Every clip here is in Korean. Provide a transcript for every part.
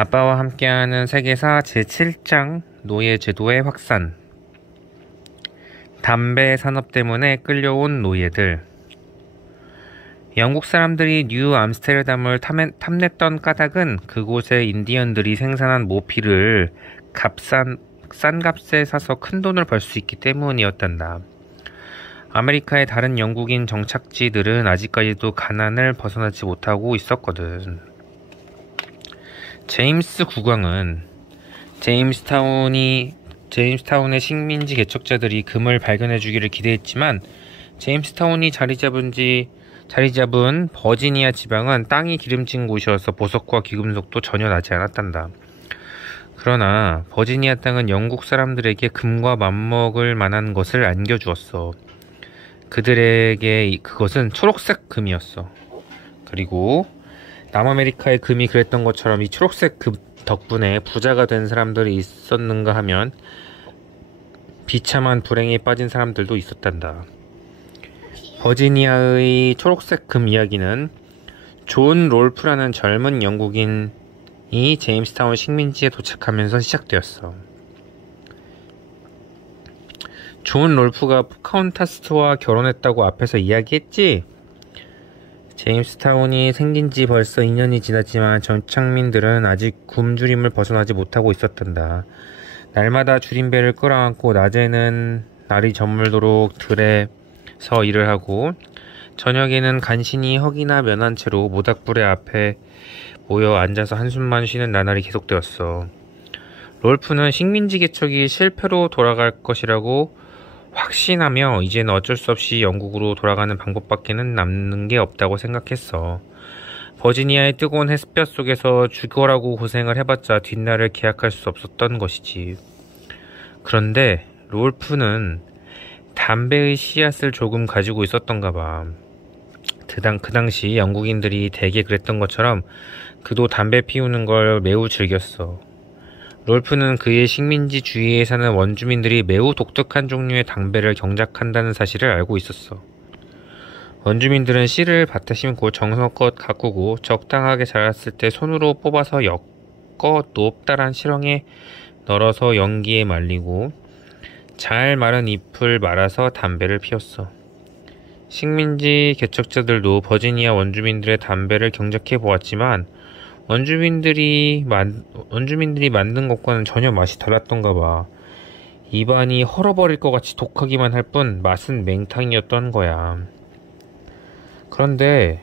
아빠와 함께하는 세계사 제7장 노예제도의 확산. 담배 산업 때문에 끌려온 노예들. 영국 사람들이 뉴 암스테르담을 탐냈던 까닭은 그곳의 인디언들이 생산한 모피를 싼 값에 사서 큰 돈을 벌 수 있기 때문이었단다. 아메리카의 다른 영국인 정착지들은 아직까지도 가난을 벗어나지 못하고 있었거든. 제임스 국왕은 제임스타운의 식민지 개척자들이 금을 발견해 주기를 기대했지만 제임스타운이 자리 잡은 버지니아 지방은 땅이 기름진 곳이어서 보석과 귀금속도 전혀 나지 않았단다. 그러나 버지니아 땅은 영국 사람들에게 금과 맞먹을 만한 것을 안겨주었어. 그들에게 그것은 초록색 금이었어. 그리고 남아메리카의 금이 그랬던 것처럼 이 초록색 금 덕분에 부자가 된 사람들이 있었는가 하면 비참한 불행에 빠진 사람들도 있었단다. 버지니아의 초록색 금 이야기는 존 롤프라는 젊은 영국인이 제임스타운 식민지에 도착하면서 시작되었어. 존 롤프가 포카혼타스와 결혼했다고 앞에서 이야기했지? 제임스타운이 생긴 지 벌써 2년이 지났지만 전착민들은 아직 굶주림을 벗어나지 못하고 있었단다. 날마다 줄임배를 끌어안고 낮에는 날이 저물도록 들에서 일을 하고 저녁에는 간신히 허기나 면한 채로 모닥불의 앞에 모여 앉아서 한숨만 쉬는 나날이 계속되었어. 롤프는 식민지 개척이 실패로 돌아갈 것이라고 확신하며 이제는 어쩔 수 없이 영국으로 돌아가는 방법밖에는 남는 게 없다고 생각했어. 버지니아의 뜨거운 햇볕 속에서 죽어라고 고생을 해봤자 뒷날을 기약할 수 없었던 것이지. 그런데 롤프는 담배의 씨앗을 조금 가지고 있었던가 봐. 그 당시 영국인들이 대개 그랬던 것처럼 그도 담배 피우는 걸 매우 즐겼어. 롤프는 그의 식민지 주위에 사는 원주민들이 매우 독특한 종류의 담배를 경작한다는 사실을 알고 있었어. 원주민들은 씨를 밭에 심고 정성껏 가꾸고 적당하게 자랐을 때 손으로 뽑아서 엮어 높다란 실형에 널어서 연기에 말리고 잘 마른 잎을 말아서 담배를 피웠어. 식민지 개척자들도 버지니아 원주민들의 담배를 경작해 보았지만 원주민들이 만든 것과는 전혀 맛이 달랐던가 봐. 입안이 헐어버릴 것 같이 독하기만 할 뿐 맛은 맹탕이었던 거야. 그런데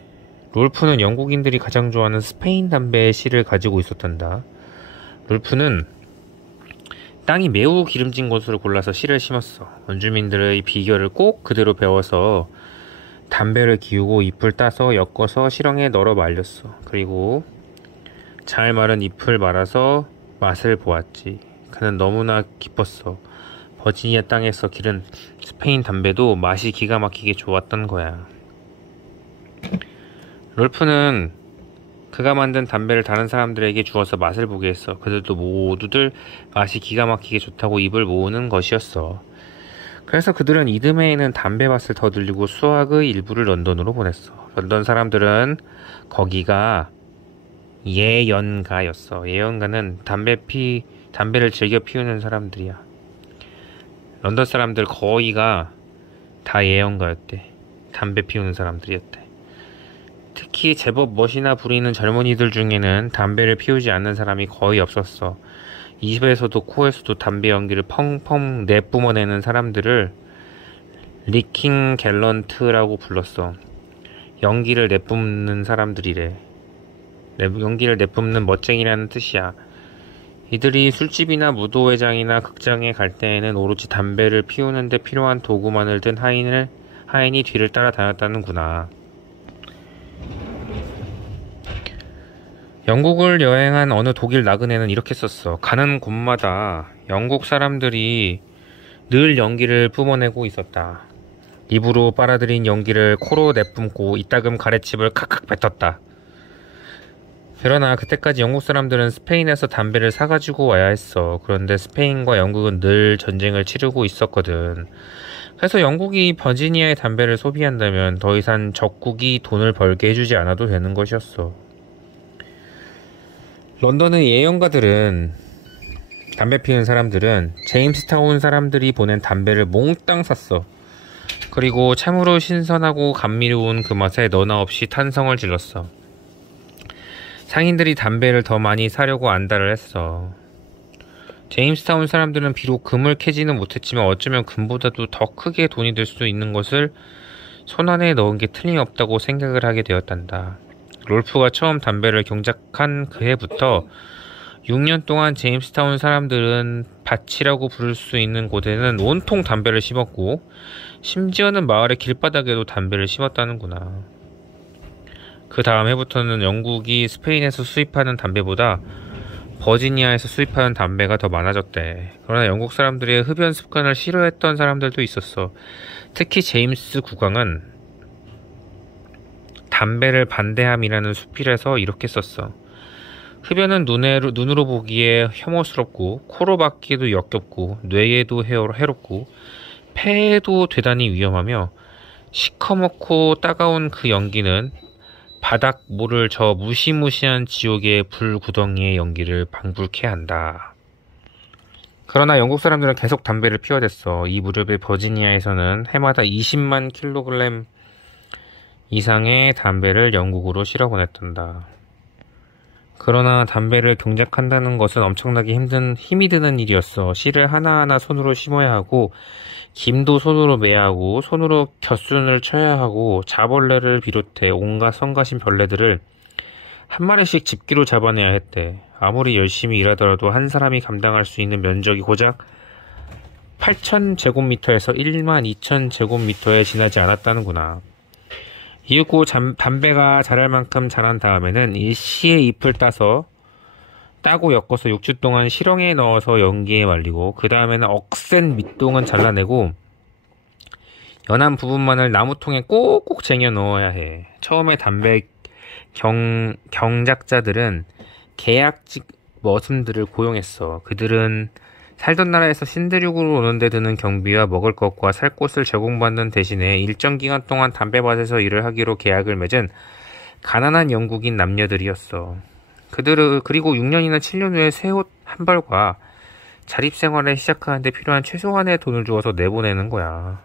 롤프는 영국인들이 가장 좋아하는 스페인 담배의 씨를 가지고 있었단다. 롤프는 땅이 매우 기름진 곳으로 골라서 씨를 심었어. 원주민들의 비결을 꼭 그대로 배워서 담배를 기우고 잎을 따서 엮어서 실형에 널어 말렸어. 그리고 잘 마른 잎을 말아서 맛을 보았지. 그는 너무나 기뻤어. 버지니아 땅에서 기른 스페인 담배도 맛이 기가 막히게 좋았던 거야. 롤프는 그가 만든 담배를 다른 사람들에게 주어서 맛을 보게 했어. 그들도 모두들 맛이 기가 막히게 좋다고 입을 모으는 것이었어. 그래서 그들은 이듬해에는 담배밭을 더 늘리고 수확의 일부를 런던으로 보냈어. 런던 사람들은 거기가 예연가였어. 예연가는 담배를 즐겨 피우는 사람들이야. 런던 사람들 거의가 다 예연가였대. 담배 피우는 사람들이었대. 특히 제법 멋이나 부리는 젊은이들 중에는 담배를 피우지 않는 사람이 거의 없었어. 입에서도 코에서도 담배 연기를 펑펑 내뿜어내는 사람들을 리킹 갤런트라고 불렀어. 연기를 내뿜는 사람들이래. 연기를 내뿜는 멋쟁이라는 뜻이야. 이들이 술집이나 무도회장이나 극장에 갈 때에는 오로지 담배를 피우는데 필요한 도구만을 든 하인이 뒤를 따라 다녔다는구나. 영국을 여행한 어느 독일 나그네는 이렇게 썼어. 가는 곳마다 영국 사람들이 늘 연기를 뿜어내고 있었다. 입으로 빨아들인 연기를 코로 내뿜고 이따금 가래칩을 칵칵 뱉었다. 그러나 그때까지 영국 사람들은 스페인에서 담배를 사가지고 와야 했어. 그런데 스페인과 영국은 늘 전쟁을 치르고 있었거든. 그래서 영국이 버지니아의 담배를 소비한다면 더 이상 적국이 돈을 벌게 해주지 않아도 되는 것이었어. 런던의 예언가들은 담배 피우는 사람들은 제임스타운 사람들이 보낸 담배를 몽땅 샀어. 그리고 참으로 신선하고 감미로운 그 맛에 너나 없이 탄성을 질렀어. 상인들이 담배를 더 많이 사려고 안달을 했어. 제임스타운 사람들은 비록 금을 캐지는 못했지만 어쩌면 금보다도 더 크게 돈이 될 수 있는 것을 손안에 넣은 게 틀림없다고 생각을 하게 되었단다. 롤프가 처음 담배를 경작한 그 해부터 6년 동안 제임스타운 사람들은 밭이라고 부를 수 있는 곳에는 온통 담배를 심었고 심지어는 마을의 길바닥에도 담배를 심었다는구나. 그 다음 해부터는 영국이 스페인에서 수입하는 담배보다 버지니아에서 수입하는 담배가 더 많아졌대. 그러나 영국 사람들의 흡연 습관을 싫어했던 사람들도 있었어. 특히 제임스 국왕은 담배를 반대함이라는 수필에서 이렇게 썼어. 흡연은 눈으로 보기에 혐오스럽고 코로 맡기에도 역겹고 뇌에도 해롭고 폐에도 대단히 위험하며 시커멓고 따가운 그 연기는 바닥 모를 저 무시무시한 지옥의 불구덩이의 연기를 방불케 한다. 그러나 영국 사람들은 계속 담배를 피워댔어. 이 무렵에 버지니아에서는 해마다 20만 킬로그램 이상의 담배를 영국으로 실어보냈단다. 그러나 담배를 경작한다는 것은 엄청나게 힘이 드는 일이었어. 씨를 하나하나 손으로 심어야 하고 김도 손으로 매야 하고 손으로 곁순을 쳐야 하고 자벌레를 비롯해 온갖 성가신 벌레들을 한 마리씩 집기로 잡아내야 했대. 아무리 열심히 일하더라도 한 사람이 감당할 수 있는 면적이 고작 8,000제곱미터에서 12,000제곱미터에 지나지 않았다는구나. 이윽고 담배가 자랄 만큼 자란 다음에는 이 씨의 잎을 따고 엮어서 6주 동안 실ong에 넣어서 연기에 말리고 그 다음에는 억센 밑동은 잘라내고 연한 부분만을 나무통에 꼭꼭 쟁여 넣어야 해. 처음에 담배 경작자들은 계약직 머슴들을 고용했어. 그들은 살던 나라에서 신대륙으로 오는 데 드는 경비와 먹을 것과 살 곳을 제공받는 대신에 일정 기간 동안 담배밭에서 일을 하기로 계약을 맺은 가난한 영국인 남녀들이었어. 그들은 그리고 6년이나 7년 후에 새 옷 한 벌과 자립생활을 시작하는데 필요한 최소한의 돈을 주어서 내보내는 거야.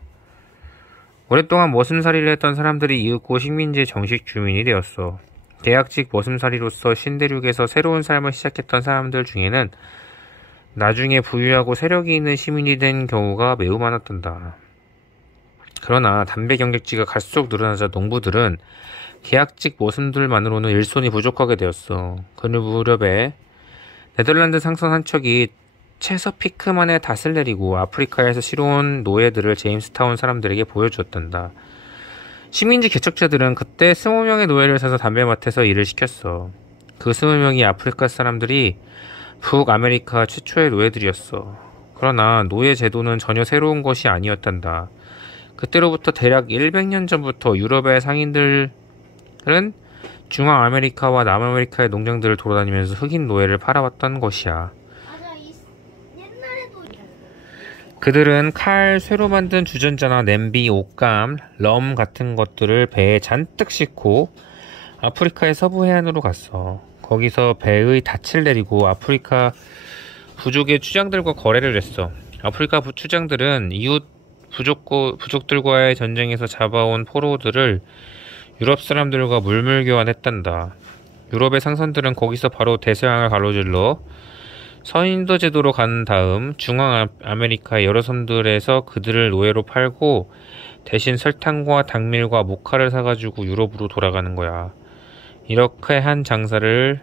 오랫동안 머슴살이를 했던 사람들이 이윽고 식민지의 정식 주민이 되었어. 계약직 머슴살이로서 신대륙에서 새로운 삶을 시작했던 사람들 중에는 나중에 부유하고 세력이 있는 시민이 된 경우가 매우 많았단다. 그러나 담배 경작지가 갈수록 늘어나자 농부들은 계약직 머슴들만으로는 일손이 부족하게 되었어. 그 무렵에 네덜란드 상선 한 척이 체서피크만의 닷을 내리고 아프리카에서 실어온 노예들을 제임스타운 사람들에게 보여주었단다. 식민지 개척자들은 그때 20명의 노예를 사서 담배밭에서 일을 시켰어. 그 20명이 아프리카 사람들이 북아메리카 최초의 노예들이었어. 그러나 노예 제도는 전혀 새로운 것이 아니었단다. 그때로부터 대략 100년 전부터 유럽의 상인들은 중앙아메리카와 남아메리카의 농장들을 돌아다니면서 흑인 노예를 팔아왔던 것이야. 그들은 칼, 쇠로 만든 주전자나 냄비, 옷감, 럼 같은 것들을 배에 잔뜩 싣고 아프리카의 서부 해안으로 갔어. 거기서 배의 닻을 내리고 아프리카 부족의 추장들과 거래를 했어. 아프리카 추장들은 이웃 부족들과의 전쟁에서 잡아온 포로들을 유럽 사람들과 물물 교환했단다. 유럽의 상선들은 거기서 바로 대서양을 가로질러 서인도 제도로 간 다음 중앙아메리카의 여러 섬들에서 그들을 노예로 팔고 대신 설탕과 당밀과 모카를 사가지고 유럽으로 돌아가는 거야. 이렇게 한 장사를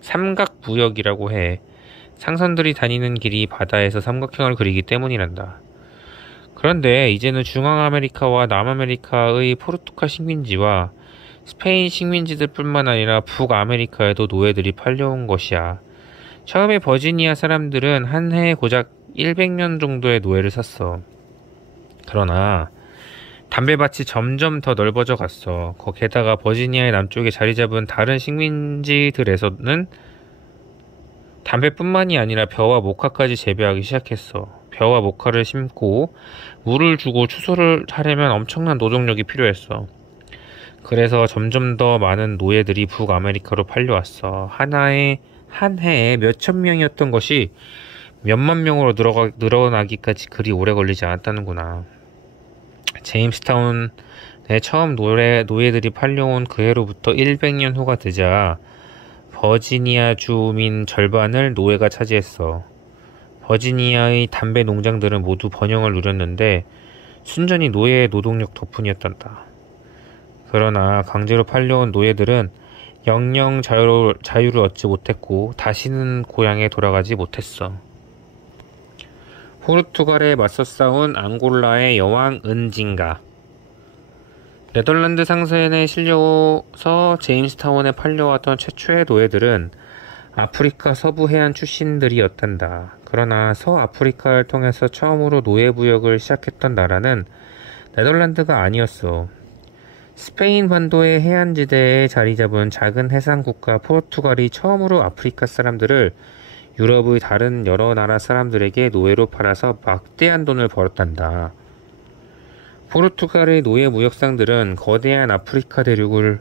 삼각부역이라고 해. 상선들이 다니는 길이 바다에서 삼각형을 그리기 때문이란다. 그런데 이제는 중앙아메리카와 남아메리카의 포르투갈 식민지와 스페인 식민지들 뿐만 아니라 북아메리카에도 노예들이 팔려온 것이야. 처음에 버지니아 사람들은 한 해에 고작 100명 정도의 노예를 샀어. 그러나 담배밭이 점점 더 넓어져 갔어. 게다가 버지니아의 남쪽에 자리 잡은 다른 식민지들에서는 담배뿐만이 아니라 벼와 모카까지 재배하기 시작했어. 벼와 모카를 심고 물을 주고 추수를 하려면 엄청난 노동력이 필요했어. 그래서 점점 더 많은 노예들이 북아메리카로 팔려왔어. 한 해에 몇천 명이었던 것이 몇만 명으로 늘어나기까지 그리 오래 걸리지 않았다는구나. 제임스타운에 처음 노예들이 팔려온 그 해로부터 100년 후가 되자 버지니아 주민 절반을 노예가 차지했어. 버지니아의 담배 농장들은 모두 번영을 누렸는데 순전히 노예의 노동력 덕분이었단다. 그러나 강제로 팔려온 노예들은 영영 자유를 얻지 못했고 다시는 고향에 돌아가지 못했어. 포르투갈에 맞서 싸운 앙골라의 여왕 은징가. 네덜란드 상선에 실려서 제임스타운에 팔려왔던 최초의 노예들은 아프리카 서부 해안 출신들이었단다. 그러나 서아프리카를 통해서 처음으로 노예 무역을 시작했던 나라는 네덜란드가 아니었어. 스페인 반도의 해안지대에 자리 잡은 작은 해상국가 포르투갈이 처음으로 아프리카 사람들을 유럽의 다른 여러 나라 사람들에게 노예로 팔아서 막대한 돈을 벌었단다. 포르투갈의 노예 무역상들은 거대한 아프리카 대륙을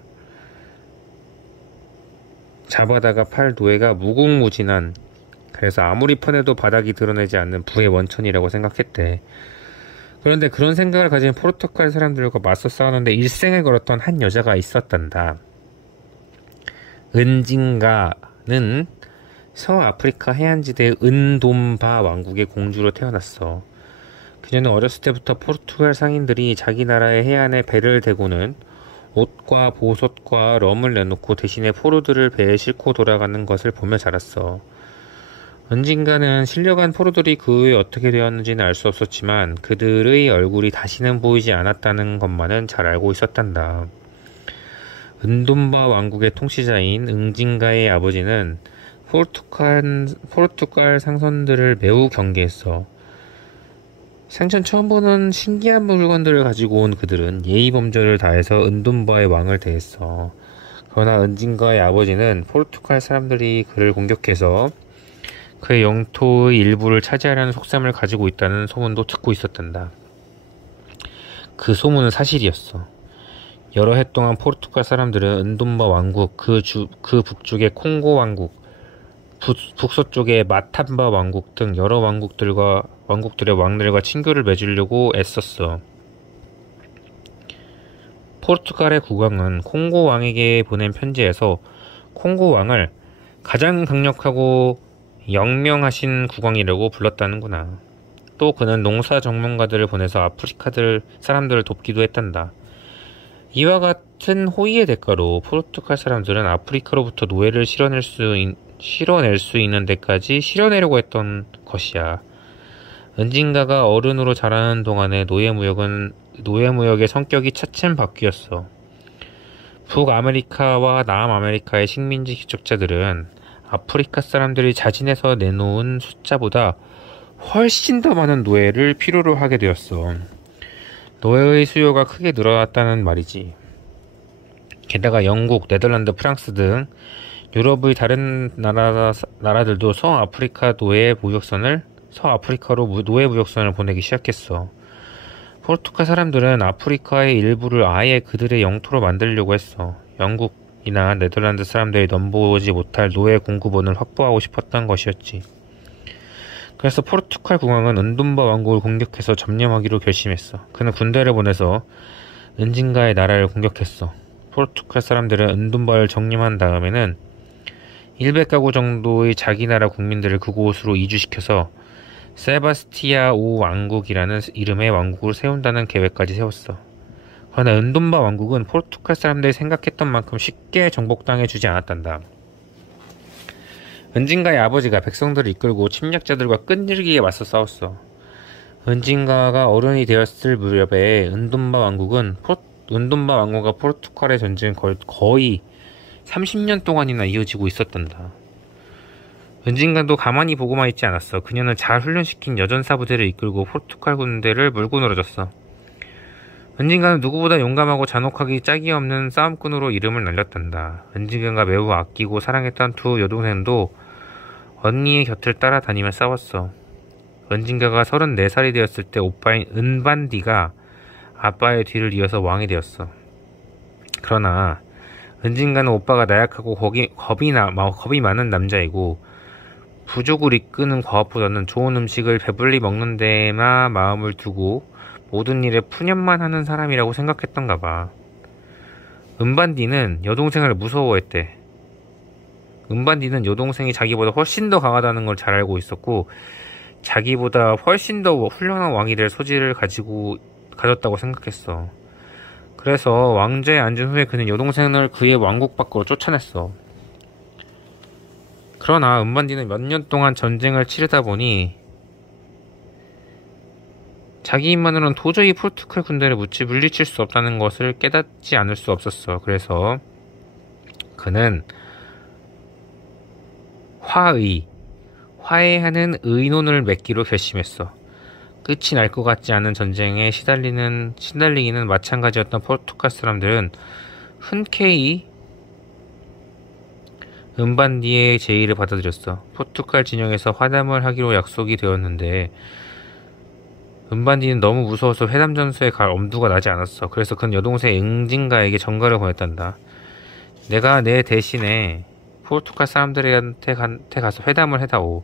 잡아다가 팔 노예가 무궁무진한, 그래서 아무리 퍼내도 바닥이 드러내지 않는 부의 원천이라고 생각했대. 그런데 그런 생각을 가진 포르투갈 사람들과 맞서 싸우는데 일생을 걸었던 한 여자가 있었단다. 은징가는 서아프리카 해안지대의 은돔바 왕국의 공주로 태어났어. 그녀는 어렸을 때부터 포르투갈 상인들이 자기 나라의 해안에 배를 대고는 옷과 보석과 럼을 내놓고 대신에 포로들을 배에 싣고 돌아가는 것을 보며 자랐어. 언젠가는 실려간 포로들이 그 후에 어떻게 되었는지는 알 수 없었지만 그들의 얼굴이 다시는 보이지 않았다는 것만은 잘 알고 있었단다. 은돔바 왕국의 통치자인 응징가의 아버지는 포르투갈 상선들을 매우 경계했어. 생전 처음 보는 신기한 물건들을 가지고 온 그들은 예의범절을 다해서 은돔바의 왕을 대했어. 그러나 은징가의 아버지는 포르투갈 사람들이 그를 공격해서 그의 영토의 일부를 차지하려는 속셈을 가지고 있다는 소문도 듣고 있었단다. 그 소문은 사실이었어. 여러 해 동안 포르투갈 사람들은 은돔바 왕국, 그 북쪽의 콩고 왕국, 북서쪽의 마탐바 왕국 등 여러 왕국들의 왕들과 친교를 맺으려고 애썼어. 포르투갈의 국왕은 콩고 왕에게 보낸 편지에서 콩고 왕을 가장 강력하고 영명하신 국왕이라고 불렀다는구나. 또 그는 농사 전문가들을 보내서 아프리카 사람들을 돕기도 했단다. 이와 같은 호의의 대가로 포르투갈 사람들은 아프리카로부터 노예를 실어낼 수 있는 데까지 실어내려고 했던 것이야. 은징가가 어른으로 자라는 동안에 노예 무역의 성격이 차츰 바뀌었어. 북아메리카와 남아메리카의 식민지 개척자들은 아프리카 사람들이 자진해서 내놓은 숫자보다 훨씬 더 많은 노예를 필요로 하게 되었어. 노예의 수요가 크게 늘어났다는 말이지. 게다가 영국, 네덜란드, 프랑스 등 유럽의 다른 나라들도 서아프리카로 노예 무역선을 보내기 시작했어. 포르투갈 사람들은 아프리카의 일부를 아예 그들의 영토로 만들려고 했어. 영국이나 네덜란드 사람들이 넘보지 못할 노예 공급원을 확보하고 싶었던 것이었지. 그래서 포르투갈 국왕은 은돔바 왕국을 공격해서 점령하기로 결심했어. 그는 군대를 보내서 은징가의 나라를 공격했어. 포르투갈 사람들은 은돔바를 정림한 다음에는 100가구 정도의 자기 나라 국민들을 그곳으로 이주시켜서 세바스티아 오 왕국이라는 이름의 왕국을 세운다는 계획까지 세웠어. 그러나 은돔바 왕국은 포르투갈 사람들이 생각했던 만큼 쉽게 정복당해 주지 않았단다. 은징가의 아버지가 백성들을 이끌고 침략자들과 끈질기게 맞서 싸웠어. 은징가가 어른이 되었을 무렵에 은돔바 왕국과 포르투갈의 전쟁은 거의 30년 동안이나 이어지고 있었단다. 은징가도 가만히 보고만 있지 않았어. 그녀는 잘 훈련시킨 여전사 부대를 이끌고 포르투갈 군대를 물고 늘어졌어. 은징가는 누구보다 용감하고 잔혹하기 짝이 없는 싸움꾼으로 이름을 날렸단다. 은징가가 매우 아끼고 사랑했던 두 여동생도 언니의 곁을 따라다니며 싸웠어. 은징가가 34살이 되었을 때 오빠인 은반디가 아빠의 뒤를 이어서 왕이 되었어. 그러나 언젠가는 오빠가 나약하고 겁이 많은 남자이고 부족을 이끄는 과업보다는 좋은 음식을 배불리 먹는 데에만 마음을 두고 모든 일에 푸념만 하는 사람이라고 생각했던가 봐. 은반디는 여동생을 무서워했대. 은반디는 여동생이 자기보다 훨씬 더 강하다는 걸 잘 알고 있었고 자기보다 훨씬 더 훌륭한 왕이 될 소질을 가졌다고 생각했어. 그래서 왕좌에 앉은 후에 그는 여동생을 그의 왕국 밖으로 쫓아냈어. 그러나 은반디는 몇 년 동안 전쟁을 치르다 보니 자기 힘만으로는 도저히 포르투갈 군대를 물리칠 수 없다는 것을 깨닫지 않을 수 없었어. 그래서 그는 화해하는 의논을 맺기로 결심했어. 끝이 날 것 같지 않은 전쟁에 시달리기는 마찬가지였던 포르투갈 사람들은 흔쾌히 은반디의 제의를 받아들였어. 포르투갈 진영에서 화담을 하기로 약속이 되었는데 은반디는 너무 무서워서 회담 전소에 갈 엄두가 나지 않았어. 그래서 그는 여동생 응진가에게 전가를 보냈단다. 내가 내 대신에 포르투갈 사람들한테 가서 회담을 해다오.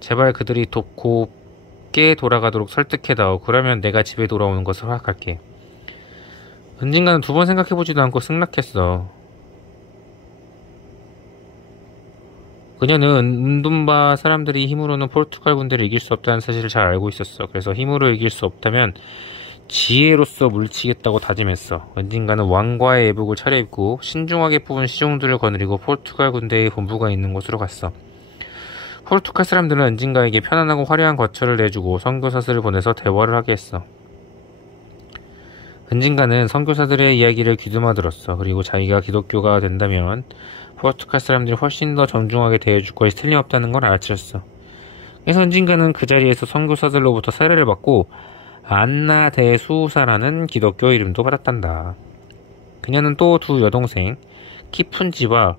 제발 그들이 곱게 돌아가도록 설득해다오. 그러면 내가 집에 돌아오는 것을 허락할게. 은진가는 두 번 생각해보지도 않고 승낙했어. 그녀는 은둔바 사람들이 힘으로는 포르투갈 군대를 이길 수 없다는 사실을 잘 알고 있었어. 그래서 힘으로 이길 수 없다면 지혜로서 물리치겠다고 다짐했어. 은진가는 왕과의 예복을 차려입고 신중하게 뽑은 시종들을 거느리고 포르투갈 군대의 본부가 있는 곳으로 갔어. 포르투갈 사람들은 은진가에게 편안하고 화려한 거처를 내주고 선교사들을 보내서 대화를 하게 했어. 은진가는 선교사들의 이야기를 귀담아 들었어. 그리고 자기가 기독교가 된다면 포르투갈 사람들이 훨씬 더 정중하게 대해줄 것이 틀림없다는 걸 알아차렸어. 그래서 은진가는 그 자리에서 선교사들로부터 세례를 받고 안나 데 수사라는 기독교 이름도 받았단다. 그녀는 또 두 여동생 키푼지와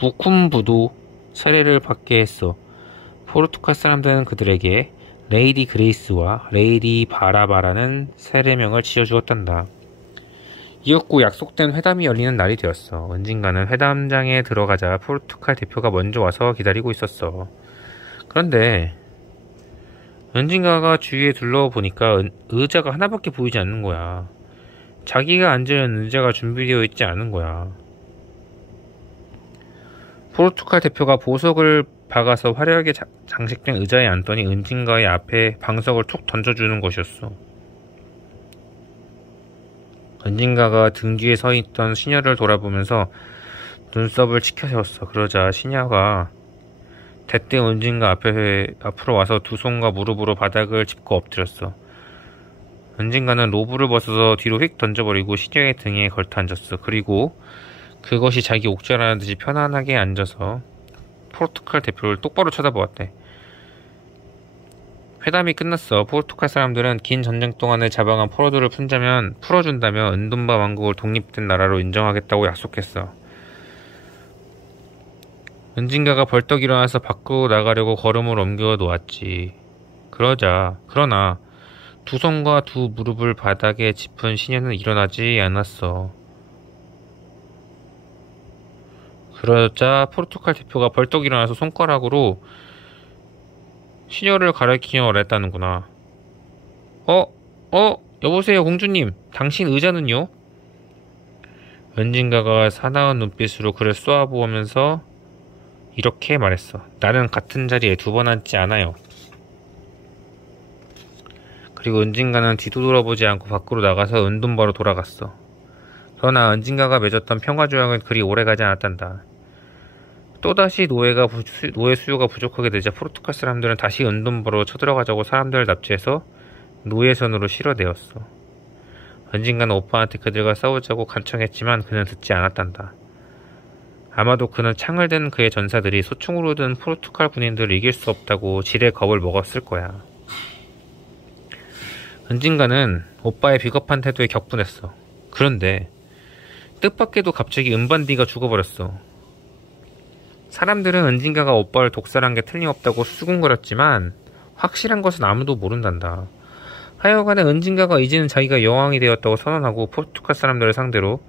무쿰부도 세례를 받게 했어. 포르투갈 사람들은 그들에게 레이디 그레이스와 레이디 바라바라는 세례명을 지어주었단다. 이었고 약속된 회담이 열리는 날이 되었어. 은진가는 회담장에 들어가자 포르투갈 대표가 먼저 와서 기다리고 있었어. 그런데 은진가가 주위에 둘러보니까 의자가 하나밖에 보이지 않는 거야. 자기가 앉은 의자가 준비되어 있지 않은 거야. 포르투갈 대표가 보석을 박아서 화려하게 장식된 의자에 앉더니 은진가의 앞에 방석을 툭 던져주는 것이었어. 은진가가 등 뒤에 서 있던 시녀를 돌아보면서 눈썹을 치켜세웠어. 그러자 시녀가 대뜸 은진가 앞으로 와서 두 손과 무릎으로 바닥을 짚고 엎드렸어. 은진가는 로브를 벗어서 뒤로 휙 던져버리고 시녀의 등에 걸터 앉았어. 그리고 그것이 자기 옥죄라는 듯이 편안하게 앉아서 포르투갈 대표를 똑바로 쳐다보았대. 회담이 끝났어. 포르투갈 사람들은 긴 전쟁 동안에 잡아간 포로들을 풀어준다면 은둔바 왕국을 독립된 나라로 인정하겠다고 약속했어. 은진가가 벌떡 일어나서 밖으로 나가려고 걸음을 옮겨 놓았지. 그러나 두 손과 두 무릎을 바닥에 짚은 시녀는 일어나지 않았어. 그러자 포르투갈 대표가 벌떡 일어나서 손가락으로 시녀를 가리키며 말했다는구나. 여보세요 공주님, 당신 의자는요? 은진가가 사나운 눈빛으로 그를 쏘아보면서 이렇게 말했어. 나는 같은 자리에 두 번 앉지 않아요. 그리고 은진가는 뒤도 돌아보지 않고 밖으로 나가서 은둔바로 돌아갔어. 그러나 은진가가 맺었던 평화조약은 그리 오래가지 않았단다. 또다시 노예 수요가 부족하게 되자 포르투갈 사람들은 다시 은둔바로 쳐들어가자고 사람들을 납치해서 노예선으로 실어내었어. 은진가는 오빠한테 그들과 싸우자고 간청했지만 그는 듣지 않았단다. 아마도 그는 창을 든 그의 전사들이 소총으로 든 포르투갈 군인들을 이길 수 없다고 지레 겁을 먹었을 거야. 은진가는 오빠의 비겁한 태도에 격분했어. 그런데 뜻밖에도 갑자기 은반디가 죽어버렸어. 사람들은 은진가가 오빠를 독살한 게 틀림없다고 수군거렸지만 확실한 것은 아무도 모른단다. 하여간에 은징가가 이제는 자기가 여왕이 되었다고 선언하고 포르투갈 사람들을 상대로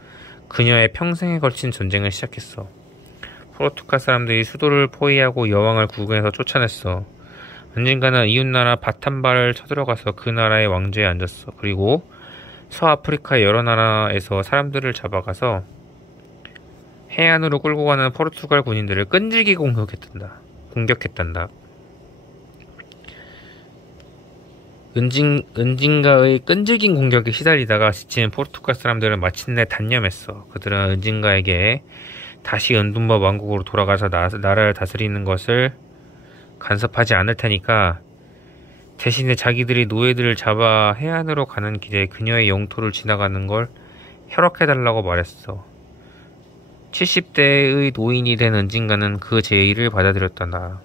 그녀의 평생에 걸친 전쟁을 시작했어. 포르투갈 사람들이 수도를 포위하고 여왕을 국외에서 쫓아냈어. 은징가는 이웃나라 바탐바를 쳐들어가서 그 나라의 왕좌에 앉았어. 그리고 서아프리카 여러 나라에서 사람들을 잡아가서 해안으로 끌고 가는 포르투갈 군인들을 끈질기게 공격했단다. 은징가의 끈질긴 공격에 시달리다가 지친 포르투갈 사람들은 마침내 단념했어. 그들은 은징가에게 다시 은둔법 왕국으로 돌아가서 나라를 다스리는 것을 간섭하지 않을 테니까 대신에 자기들이 노예들을 잡아 해안으로 가는 길에 그녀의 영토를 지나가는 걸 허락해달라고 말했어. 70대의 노인이 된 은징가는 그 제의를 받아들였단다.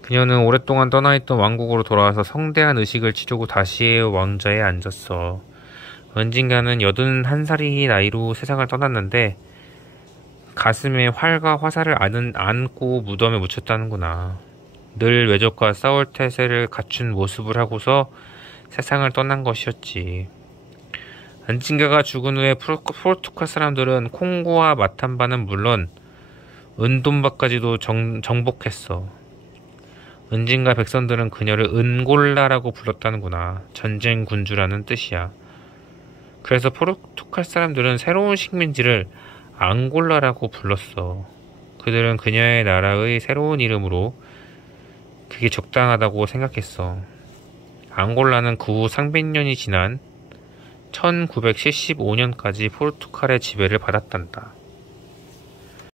그녀는 오랫동안 떠나있던 왕국으로 돌아와서 성대한 의식을 치르고 다시 왕좌에 앉았어. 은징가는 81살의 나이로 세상을 떠났는데 가슴에 활과 화살을 안고 무덤에 묻혔다는구나. 늘 외적과 싸울 태세를 갖춘 모습을 하고서 세상을 떠난 것이었지. 은징가가 죽은 후에 포르투갈 사람들은 콩고와 마탐바는 물론 은돈바까지도 정복했어. 은징가 백성들은 그녀를 은골라라고 불렀다는구나. 전쟁 군주라는 뜻이야. 그래서 포르투갈 사람들은 새로운 식민지를 앙골라라고 불렀어. 그들은 그녀의 나라의 새로운 이름으로 그게 적당하다고 생각했어. 앙골라는 그 후 300년이 지난 1975년까지 포르투갈의 지배를 받았단다.